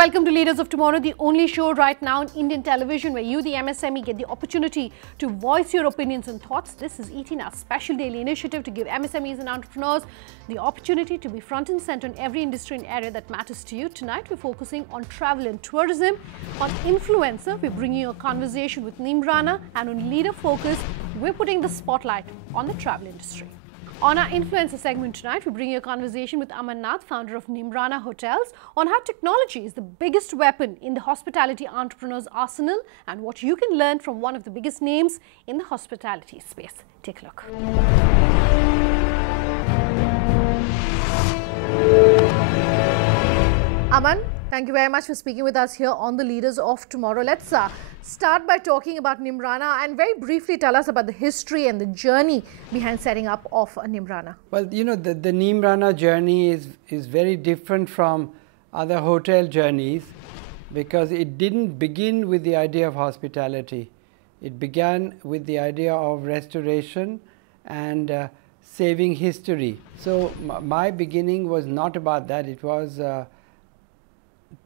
welcome to Leaders of Tomorrow, the only show right now on Indian television where you, the MSME, get the opportunity to voice your opinions and thoughts. This is ET, our special daily initiative to give MSMEs and entrepreneurs the opportunity to be front and center in every industry and area that matters to you. Tonight, we're focusing on travel and tourism. On Influencer, we're bringing you a conversation with Neemrana, and on Leader Focus, we're putting the spotlight on the travel industry. On our Influencer segment tonight, we bring you a conversation with Aman Nath, founder of Neemrana Hotels, on how technology is the biggest weapon in the hospitality entrepreneur's arsenal and what you can learn from one of the biggest names in the hospitality space. Take a look. Aman, thank you very much for speaking with us here on the Leaders of Tomorrow. Let's start by talking about Neemrana and very briefly tell us about the history and the journey behind setting up of Neemrana. Well, you know, the Neemrana journey is very different from other hotel journeys because it didn't begin with the idea of hospitality. It began with the idea of restoration and saving history. So my beginning was not about that. It was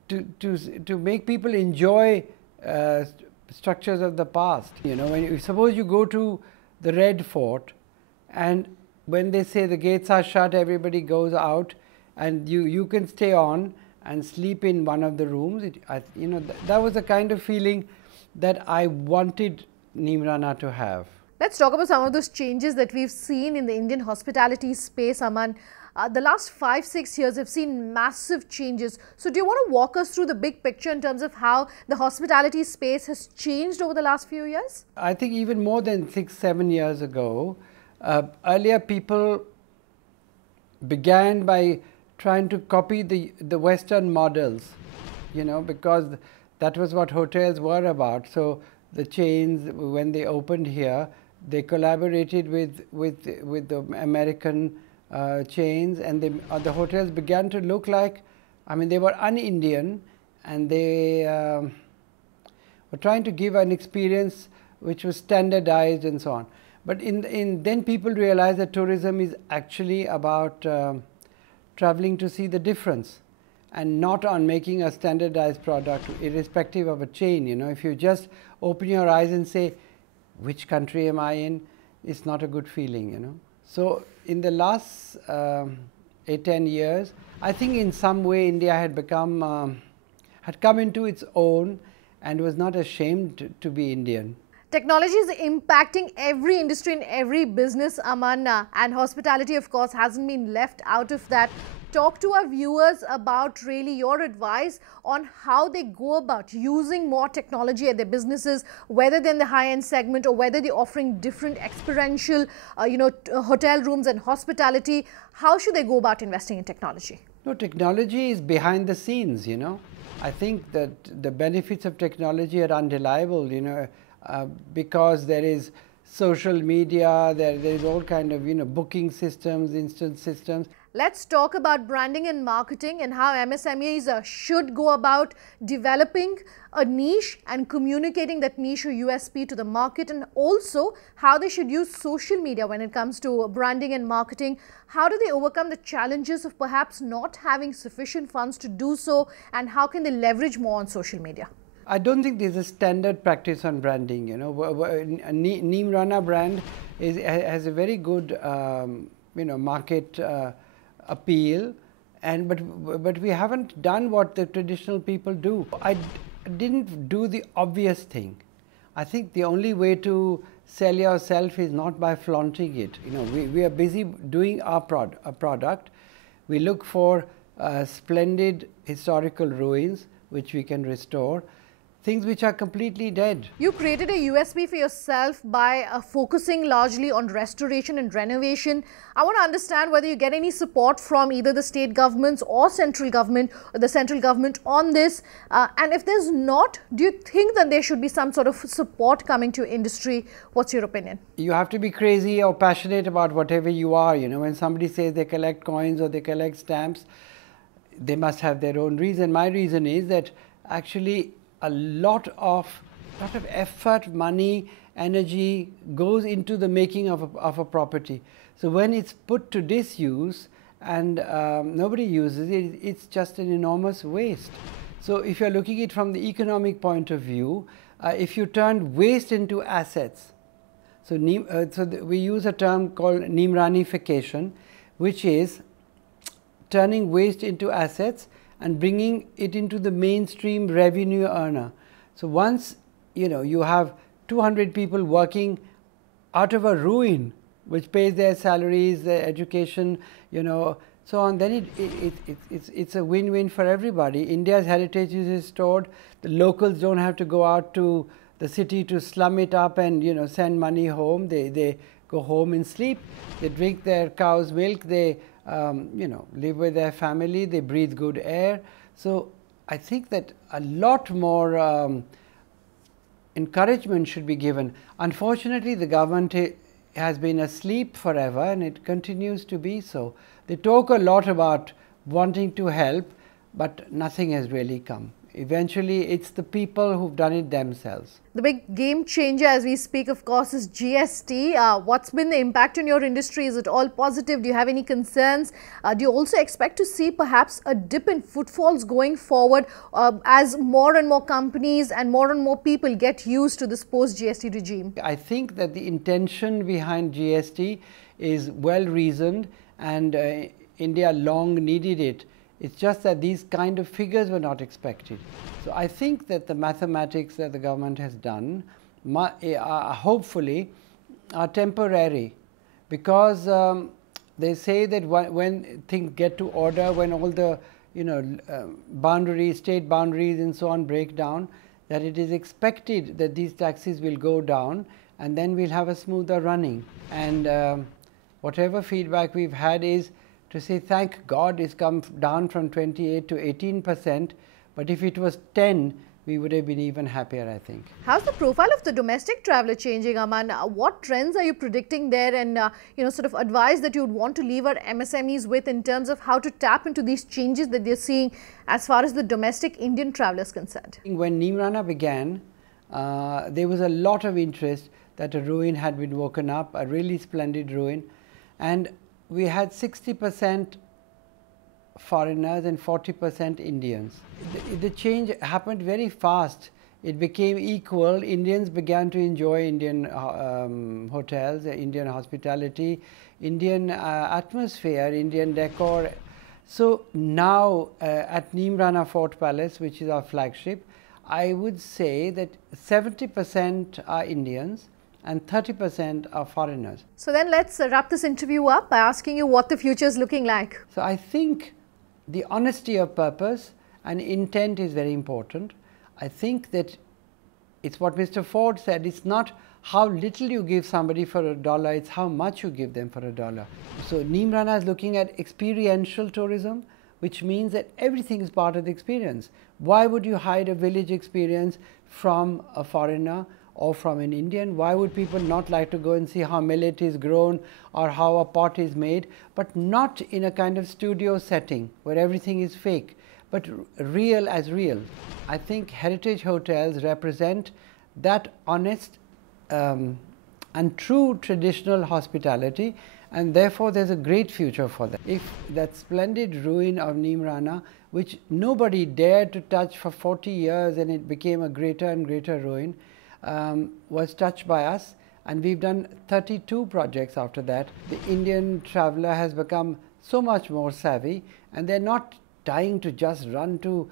to make people enjoy structures of the past. You know, when suppose you go to the Red Fort, and when they say the gates are shut, everybody goes out, and you can stay on and sleep in one of the rooms. You know, that was the kind of feeling that I wanted Neemrana to have. Let's talk about some of those changes that we've seen in the Indian hospitality space, Aman. The last 5-6 years have seen massive changes. So do you want to walk us through the big picture in terms of how the hospitality space has changed over the last few years? I think even more than 6-7 years ago, earlier people began by trying to copy the Western models, you know, because that was what hotels were about. So the chains, when they opened here, they collaborated with the American chains, and the hotels began to look like, I mean, they were un-Indian, and they were trying to give an experience which was standardized and so on. But then people realized that tourism is actually about traveling to see the difference and not on making a standardized product irrespective of a chain. You know, if you just open your eyes and say, which country am I in, it's not a good feeling, you know. So in the last 8-10 years, I think in some way India had become, had come into its own and was not ashamed to be Indian. Technology is impacting every industry and every business, Aman, and hospitality, of course, hasn't been left out of that. Talk to our viewers about really your advice on how they go about using more technology at their businesses, whether they're in the high-end segment or whether they're offering different experiential, hotel rooms and hospitality. How should they go about investing in technology? No, technology is behind the scenes, you know. I think that the benefits of technology are undeniable, you know, because there is social media, there is all kind of, you know, booking systems, instant systems. Let's talk about branding and marketing and how MSMEs should go about developing a niche and communicating that niche or USP to the market, and also how they should use social media when it comes to branding and marketing. How do they overcome the challenges of perhaps not having sufficient funds to do so, and how can they leverage more on social media? I don't think there's a standard practice on branding. You know, Neemrana brand has a very good, you know, market appeal, but we haven't done what the traditional people do. I didn't do the obvious thing. I think the only way to sell yourself is not by flaunting it. You know, we are busy doing our product. We look for splendid historical ruins which we can restore. Things which are completely dead. You created a USP for yourself by focusing largely on restoration and renovation. I want to understand whether you get any support from either the state governments or central government or the central government on this. And if there's not, do you think that there should be some sort of support coming to industry? What's your opinion? You have to be crazy or passionate about whatever you are. You know, when somebody says they collect coins or they collect stamps, they must have their own reason. My reason is that actually a lot of effort, money, energy goes into the making of a property. So when it's put to disuse and nobody uses it, it's just an enormous waste. So if you're looking at it from the economic point of view, if you turn waste into assets, so we use a term called Neemranification, which is turning waste into assets and bringing it into the mainstream revenue earner. So once you have 200 people working out of a ruin, which pays their salaries, their education, so on, then it's a win-win for everybody. India's heritage is restored. The locals don't have to go out to the city to slum it up and send money home. They go home and sleep. They drink their cow's milk. They live with their family. They breathe good air. So I think that a lot more encouragement should be given. Unfortunately, the government has been asleep forever, and it continues to be so. They talk a lot about wanting to help, but nothing has really come. Eventually, it's the people who've done it themselves. The big game changer as we speak, of course, is GST. What's been the impact on your industry? Is it all positive? Do you have any concerns? Do you also expect to see perhaps a dip in footfalls going forward as more and more companies and more people get used to this post-GST regime? I think that the intention behind GST is well reasoned, and India long needed it. It's just that these kind of figures were not expected. So I think that the mathematics that the government has done hopefully are temporary, because they say that when things get to order, when all the boundaries, state boundaries and so on break down, that it is expected that these taxes will go down, and then we'll have a smoother running. And whatever feedback we've had is to say, thank God it's come down from 28 to 18%, but if it was 10, we would have been even happier, I think. How's the profile of the domestic traveller changing, Aman? What trends are you predicting there, and sort of advice that you would want to leave our MSMEs with in terms of how to tap into these changes that they're seeing as far as the domestic Indian traveller is concerned? When Neemrana began, there was a lot of interest that a ruin had been woken up, a really splendid ruin, and we had 60% foreigners and 40% Indians. The change happened very fast. It became equal. Indians began to enjoy Indian hotels, Indian hospitality, Indian atmosphere, Indian decor. So now at Neemrana Fort Palace, which is our flagship, I would say that 70% are Indians and 30% are foreigners. So then let's wrap this interview up by asking you what the future is looking like. So I think the honesty of purpose and intent is very important. I think that it's what Mr. Ford said, it's not how little you give somebody for $1, it's how much you give them for $1. So Neemrana is looking at experiential tourism, which means that everything is part of the experience. Why would you hide a village experience from a foreigner or from an Indian? Why would people not like to go and see how millet is grown or how a pot is made, but not in a kind of studio setting where everything is fake, but real as real? I think heritage hotels represent that honest and true traditional hospitality, and therefore there's a great future for them. If that splendid ruin of Neemrana, which nobody dared to touch for 40 years and it became a greater and greater ruin, was touched by us, and we've done 32 projects after that. The Indian traveller has become so much more savvy, and they're not dying to just run to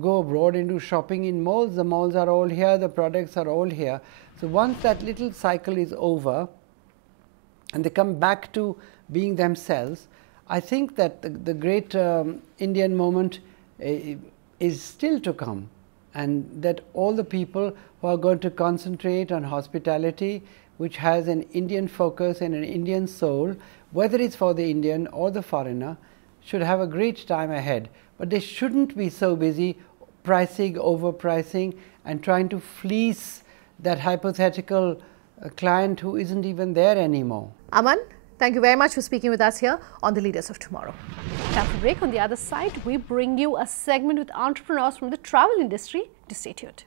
go abroad and do shopping in malls. The malls are all here, the products are all here. So once that little cycle is over and they come back to being themselves, I think that the great Indian moment is still to come, and that all the people who are going to concentrate on hospitality, which has an Indian focus and an Indian soul, whether it's for the Indian or the foreigner, should have a great time ahead. But they shouldn't be so busy pricing, overpricing, and trying to fleece that hypothetical client who isn't even there anymore. Aman, thank you very much for speaking with us here on The Leaders of Tomorrow. After a break, on the other side, we bring you a segment with entrepreneurs from the travel industry. To stay tuned.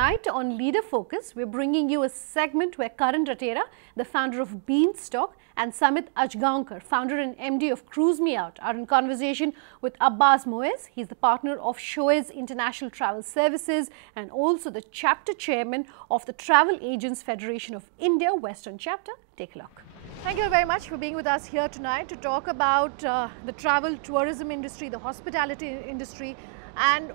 Tonight on Leader Focus, we're bringing you a segment where Karn, the founder of Beanstalk, and Samit, Ajgaonkar, founder and MD of Cruise Me Out, are in conversation with Abbas Moiz. He's the partner of Shoaiz International Travel Services and also the chapter chairman of the Travel Agents Federation of India, Western Chapter. Take a look. Thank you very much for being with us here tonight to talk about the travel tourism industry, the hospitality industry, and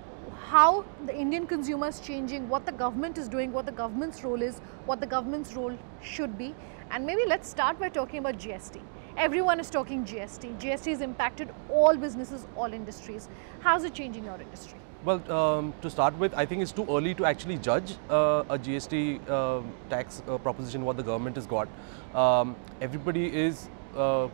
how the Indian consumer is changing, what the government is doing, what the government's role is, what the government's role should be. And maybe let's start by talking about GST. Everyone is talking GST. GST has impacted all businesses, all industries. How's it changing your industry? Well, to start with, I think it's too early to actually judge a GST tax proposition, what the government has got. Everybody is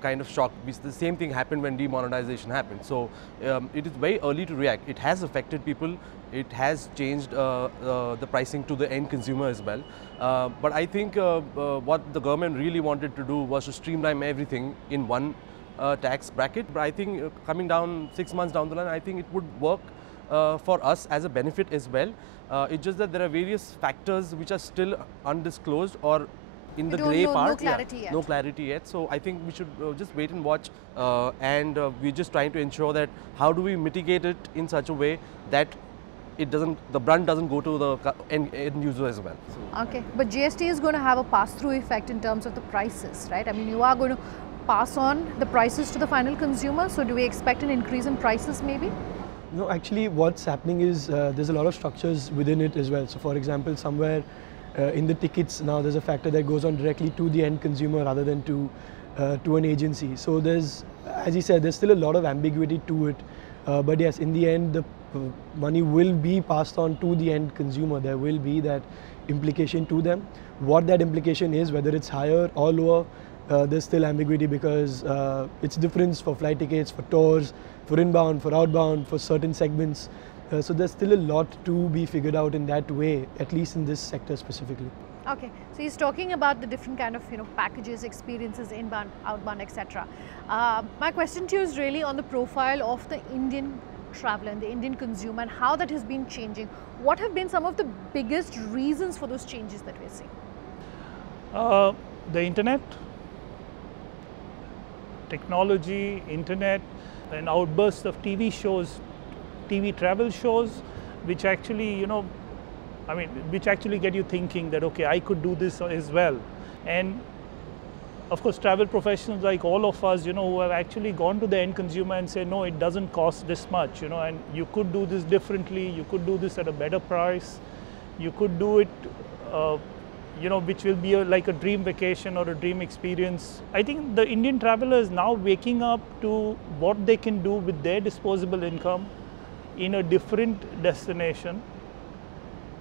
kind of shocked. The same thing happened when demonetization happened. So it is very early to react. It has affected people. It has changed the pricing to the end consumer as well. But I think what the government really wanted to do was to streamline everything in one tax bracket. But I think coming down 6 months down the line, I think it would work for us as a benefit as well. It's just that there are various factors which are still undisclosed or in the grey part. No clarity yet. No clarity yet. So I think we should just wait and watch, and we're just trying to ensure that how do we mitigate it in such a way that it doesn't, the brunt doesn't go to the end user as well. So. Okay, but GST is going to have a pass-through effect in terms of the prices, right? I mean, you are going to pass on the prices to the final consumer. So do we expect an increase in prices maybe? No, actually what's happening is there's a lot of structures within it as well. So for example, somewhere in the tickets now there's a factor that goes on directly to the end consumer rather than to an agency. So there's, as you said, there's still a lot of ambiguity to it. But yes, in the end, the money will be passed on to the end consumer. There will be that implication to them. What that implication is, whether it's higher or lower, there's still ambiguity because it's different for flight tickets, for tours, for inbound, for outbound, for certain segments. So there's still a lot to be figured out in that way, at least in this sector specifically. Okay, so he's talking about the different kind of packages, experiences, inbound, outbound, etc. My question to you is really on the profile of the Indian traveler and the Indian consumer and how that has been changing. What have been some of the biggest reasons for those changes that we're seeing? The internet, technology, internet, an outburst of TV shows, TV travel shows, which actually, which actually get you thinking that, okay, I could do this as well. And of course, travel professionals like all of us, who have actually gone to the end consumer and say, no, it doesn't cost this much, and you could do this differently, you could do this at a better price, you could do it, which will be like a dream vacation or a dream experience. I think the Indian traveler is now waking up to what they can do with their disposable income in a different destination,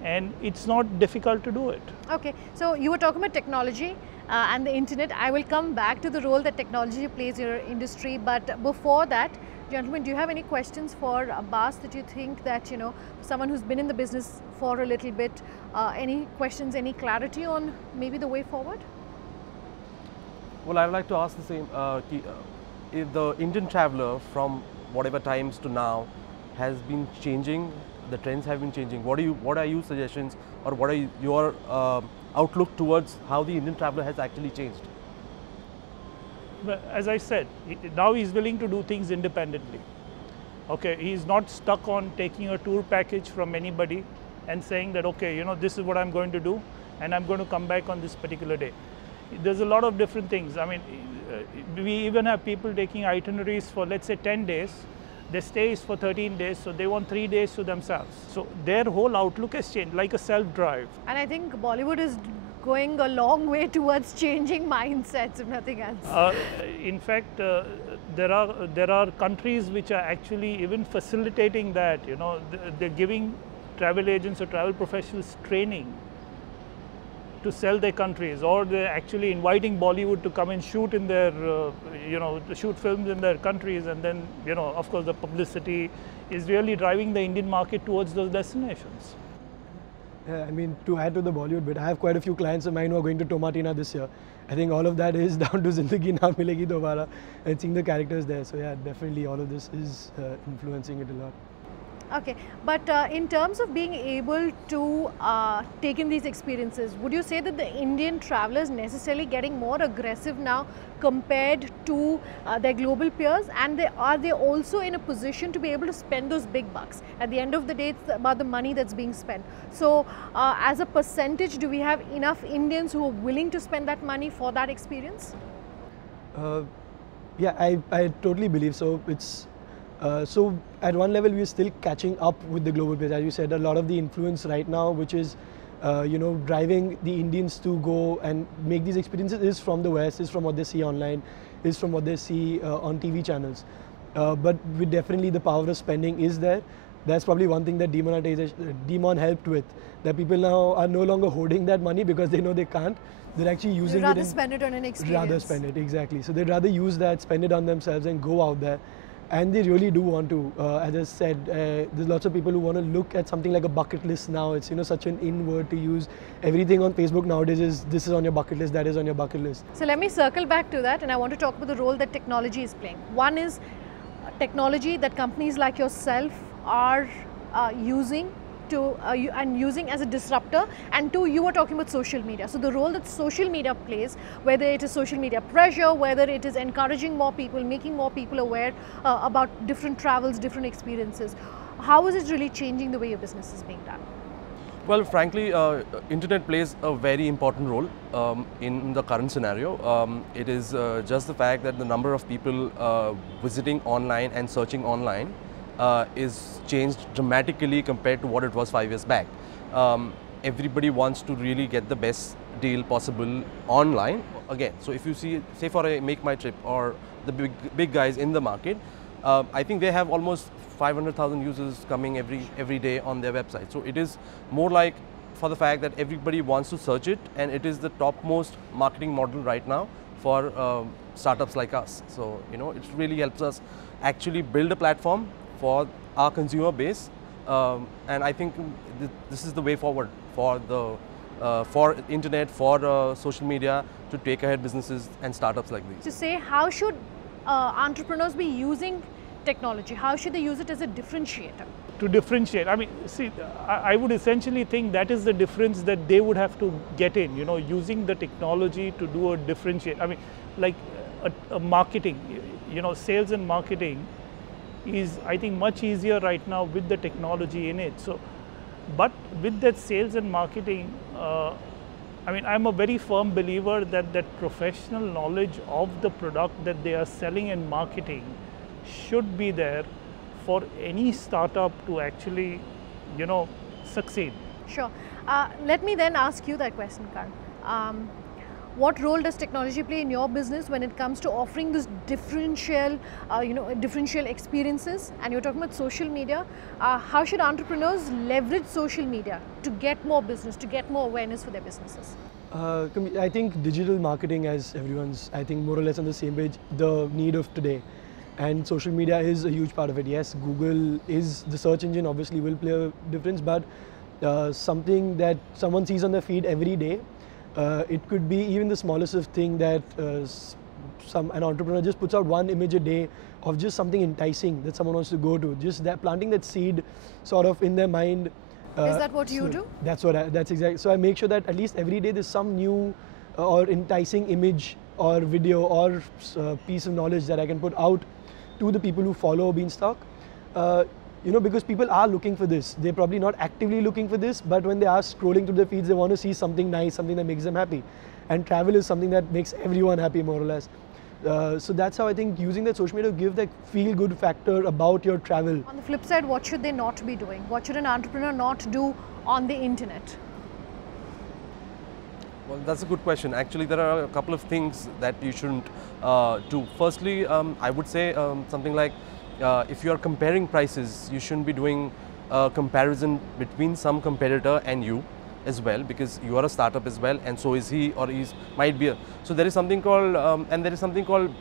and it's not difficult to do it. Okay, so you were talking about technology and the internet. I will come back to the role that technology plays in your industry, but before that, gentlemen, do you have any questions for Abbas that you think that, someone who's been in the business for a little bit, any questions, any clarity on maybe the way forward? Well, I'd like to ask the same, if the Indian traveler from whatever times to now has been changing, the trends have been changing. What are your suggestions, or what are your outlook towards how the Indian traveler has actually changed? Well, as I said, now he's willing to do things independently. Okay, he's not stuck on taking a tour package from anybody and saying that, okay, this is what I'm going to do and I'm going to come back on this particular day. There's a lot of different things. I mean, we even have people taking itineraries for, let's say, 10 days. Their stay is for 13 days, so they want 3 days to themselves. So their whole outlook has changed, like a self-drive. And I think Bollywood is going a long way towards changing mindsets, if nothing else. In fact, there are countries which are actually even facilitating that. They're giving travel agents or travel professionals training to sell their countries, or they're actually inviting Bollywood to come and shoot in their, to shoot films in their countries, and then, of course, the publicity is really driving the Indian market towards those destinations. Yeah, I mean, to add to the Bollywood bit, I have quite a few clients of mine who are going to Tomatina this year. I think all of that is down to Zindagi Na Milegi Dobara and seeing the characters there. So yeah, definitely all of this is influencing it a lot. Okay, but in terms of being able to take in these experiences, would you say that the Indian travelers necessarily getting more aggressive now compared to their global peers, and are they also in a position to be able to spend those big bucks? At the end of the day, it's about the money that's being spent. So as a percentage, do we have enough Indians who are willing to spend that money for that experience? Yeah, I totally believe so. It's so at one level we're still catching up with the global players. As you said, a lot of the influence right now, which is driving the Indians to go and make these experiences, is from the West, is from what they see online, is from what they see on TV channels. But with definitely the power of spending is there. That's probably one thing that Demon helped with. That people now are no longer hoarding that money because they know they can't. They're actually using it. Rather spend it on an experience. Rather spend it, exactly. So they'd rather use that, spend it on themselves, and go out there. And they really do want to. As I said, there's lots of people who want to look at something like a bucket list now. It's such an in word to use. Everything on Facebook nowadays is this is on your bucket list, that is on your bucket list. So let me circle back to that, and I want to talk about the role that technology is playing. One is technology that companies like yourself are using and using as a disruptor, and two, you were talking about social media. So the role that social media plays, whether it is social media pressure, whether it is encouraging more people, making more people aware about different travels, different experiences, how is it really changing the way your business is being done? Well, frankly, internet plays a very important role in the current scenario. It is just the fact that the number of people visiting online and searching online is changed dramatically compared to what it was 5 years back. Everybody wants to really get the best deal possible online. Again, so if you see, say for a Make My Trip or the big guys in the market, I think they have almost 500,000 users coming every day on their website. So it is more like for the fact that everybody wants to search it, and it is the topmost marketing model right now for startups like us. So it really helps us actually build a platform for our consumer base, and I think this is the way forward for the for internet, for social media to take ahead businesses and startups like these. To say, how should entrepreneurs be using technology? How should they use it as a differentiator? To differentiate, I mean, see, I would essentially think that is the difference that they would have to get in, using the technology to do a differentiate. I mean, like a marketing, sales and marketing is, I think, much easier right now with the technology in it. So, but with that sales and marketing, I mean, I'm a very firm believer that professional knowledge of the product that they are selling and marketing should be there for any startup to actually, succeed. Sure. Let me then ask you that question, Karn. What role does technology play in your business when it comes to offering this differential, differential experiences? And you're talking about social media. How should entrepreneurs leverage social media to get more business, to get more awareness for their businesses? I think digital marketing, as everyone's, I think, more or less on the same page, the need of today. And social media is a huge part of it. Yes, Google is the search engine, obviously will play a difference, but something that someone sees on their feed every day, it could be even the smallest of thing that an entrepreneur just puts out one image a day of just something enticing that someone wants to go to. Just that, planting that seed sort of in their mind. Is that what you do? That's exactly. So I make sure that at least every day there's some new or enticing image or video or piece of knowledge that I can put out to the people who follow Beanstalk. Because people are looking for this. They're probably not actively looking for this, but when they are scrolling through their feeds, they want to see something nice, something that makes them happy. And travel is something that makes everyone happy, more or less. So that's how I think using that social media to give that feel-good factor about your travel. On the flip side, what should they not be doing? What should an entrepreneur not do on the internet? Well, that's a good question. Actually, there are a couple of things that you shouldn't do. Firstly, I would say something like, if you are comparing prices, you shouldn't be doing a comparison between some competitor and you as well, because you are a startup as well, and so is he or he might be. So there is something called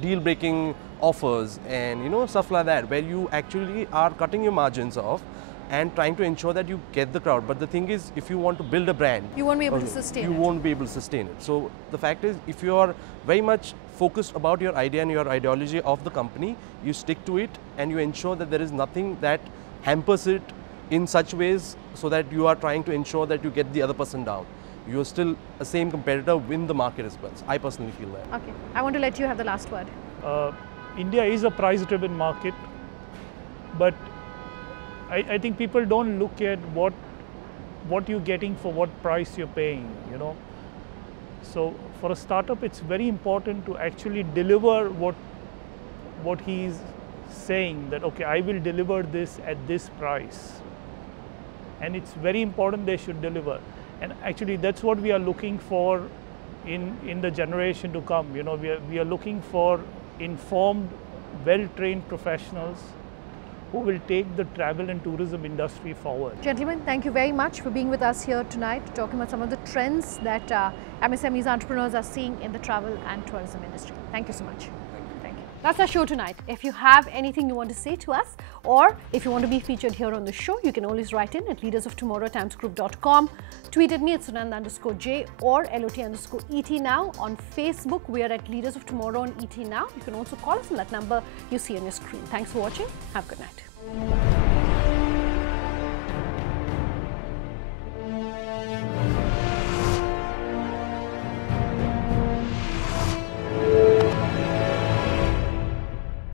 deal-breaking offers and stuff like that, where you actually are cutting your margins off and trying to ensure that you get the crowd. But the thing is, if you want to build a brand, you won't be able to sustain it. You won't be able to sustain it. So the fact is, if you are very much focused about your idea and your ideology of the company, you stick to it and you ensure that there is nothing that hampers it in such ways so that you are trying to ensure that you get the other person down. You're still a same competitor in the market as well. So I personally feel that. Okay, I want to let you have the last word. India is a price-driven market, but I think people don't look at what you're getting for what price you're paying, you know. So for a startup, it's very important to actually deliver what he's saying, that okay, I will deliver this at this price. And it's very important they should deliver. And actually that's what we are looking for in the generation to come. You know, we are looking for informed, well-trained professionals who will take the travel and tourism industry forward. Gentlemen, thank you very much for being with us here tonight, talking about some of the trends that MSMEs entrepreneurs are seeing in the travel and tourism industry. Thank you so much. Thank you. That's our show tonight. If you have anything you want to say to us, or if you want to be featured here on the show, you can always write in at leadersoftomorrow@timesgroup.com. Tweet at me at Sunanda_J or LOT_ET now. On Facebook, we are at Leaders of Tomorrow on ET now. You can also call us on that number you see on your screen. Thanks for watching. Have a good night.